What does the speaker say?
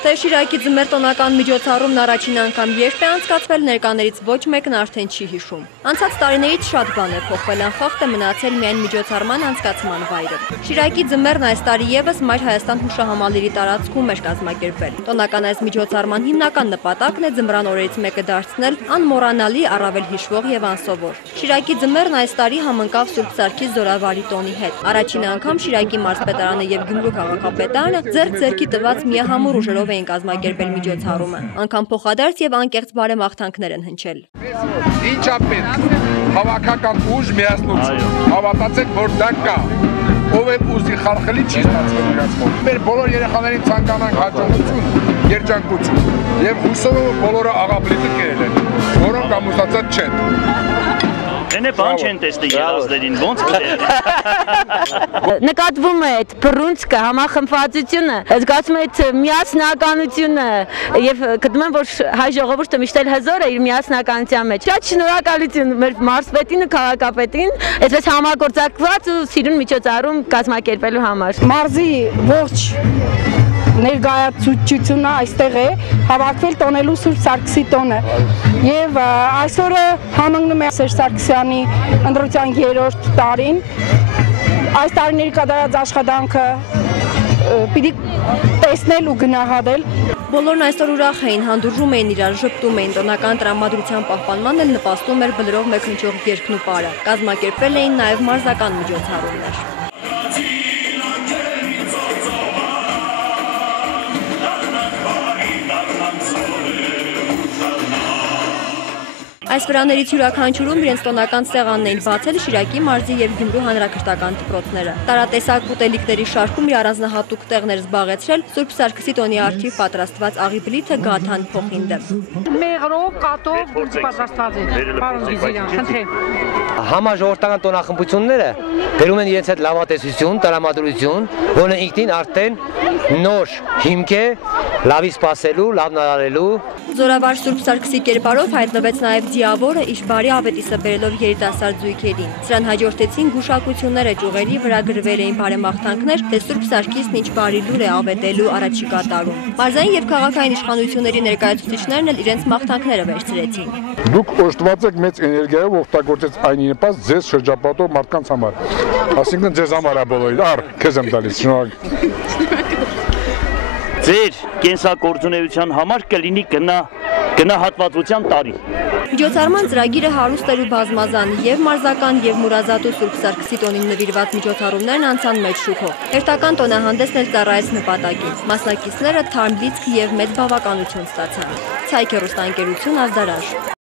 Թե Շիրակի ձմեռ տոնական միջոցառումն առաջին անգամ երբ է անցկացվել, ներկաներից ոչ մեկն արդեն չի հիշում։ Անցած տարիներից շատ բան է փոխվել, անխախտ է մնացել միայն միջոցառման անցկացման վայրը։ Շիրակի ձմեռն այս տարի ևս Մայր Հայաստան հուշահամալիրի տարածքում էր կազմակերպվել։ Տոնական այս միջոցառման հիմնական նպատակն է ձմռան օրերից մեկը դարձնել անմոռանալի, առավել հիշվող եւ անսովոր։ Շիրակի ձմեռն այս տարի համընկավ Սուրբ Սարգիս Զորավարի տոնի հետ։ Առաջին անգամ Շիրակի մարզպետարանը եւ Գյումրու քաղաքապետարանը ձեռք-ձեռքի տված միահամուռ ուժերով էին կազմակերպել միջոցառումը։ Անգամ փոխադարձ եւ անկեղծ բարեմաղթանքներ են հնչել։ Ինչա պետք հավաքական ուժ միասնություն։ Հավատացեք, որ դա կա։ Ով է ուզի խարխլի չի ստացվում իրաց մոտ։ Մեր բոլոր երեխաներին ցանկանանք հաջողություն, երջանկություն եւ հուսով բոլորը աղաբլիկը կերել են, որոնք ամուսնացած չեն։ Նե բան չեն տեսնի երազներին, ոնց կտեղի։ Նկատվում է այդ բռունցքը, համախմբվածությունը, զգացում է այդ միասնականությունը եւ գտնում եմ, որ հայ ժողովուրդը միշտ էլ հզոր է իր միասնականության մեջ։ Շատ շնորհակալություն մեր մարզպետին ու քաղաքապետին, այսպես համագործակցված ու սիրուն միջոցառում կազմակերպելու համար։ Մարզի ողջ ներկայացուցիչությունը այստեղ է հավաքվել տոնելու Սուրբ Սարգսի տոնը եւ այսօրը համընկնում է Սերժ Սարգսյանի ընտրության 3-րդ տարին։ Այս տարիների կատարած աշխատանքը պիտի տեսնել ու գնահատել։ Բոլորն այսօր ուրախ էին, հանդուրժում էին իրար, ժպտում էին, տոնական տրամադրության պահպանման էլ նպաստում էր բլրով մեկ հնչող երգն ու պարը։ Կազմակերպվել էին նաև մարզական միջոցառումներ։ Այս վրաներից յուրաքանչյուրում իրենց տոնական սեղանն էին բացել Շիրակի մարզի եւ Գյումրու հանրաքրթական դպրոցները։ Տարատեսակ ուտելիքների շարքում իր առանձնահատուկ տեղն էր զբաղեցրել Սուրբ Սարգսի տոնի առթիվ պատրաստված աղի բլիթը Գաթան փոխինդը։ Մեղրով, կատով պատրաստված է, պարոն Գիզիրյան, խնդրեմ։ Համաժողովրդական տոնախմբությունները բերում են իրենց հետ լավատեսություն, տրամադրություն, որը ինքնին արդեն նոր հիմք է լավի սպասելու, լավն արարելու։ Զորավար Սուրբ Սարգսի կերպարով հայտնվեց նաև ձիավորը իր բարի ավետիսը բերելով երիտասարդ զույգերին։ Սրան հաջորդեցին գուշակությունները, ճյուղերի վրա գրվել էին բարեմաղթանքներ, թե Սուրբ Սարգիսն ինչ բարի լուր է ավետելու առաջիկա տարում։ Մարզային եւ քաղաքային իշխանությունների ներկայացուցիչներն էլ իրենց մաղթանքները վերցրեցին։ Դուք օժտված եք մեծ էներգիայով օգտագործած այն նպաստ ձեզ շրջապատող մարդկանց համար։ Այսինքն ձեզ համար է բոլորին, առ քեզ եմ տալիս, շնորհակալ։ Ձեր կենսագործունեության համար կլինի գնահատվածության տարի։ Միջոցառման ծրագիրը հարուստ էր ու բազմազան, եւ մարզական եւ մուրազատու Սուրբ Սարգսի տոնին նվիրված միջոցառումներն անցան մեծ շուքով։ Հերթական տոնահանդեսն էլ ծառայեց նպատակին։ Մասնակիցները թարմ լիցք եւ մեծ բավականություն ստացան։ Ցայք հեռուստաընկերություն Ազդարար։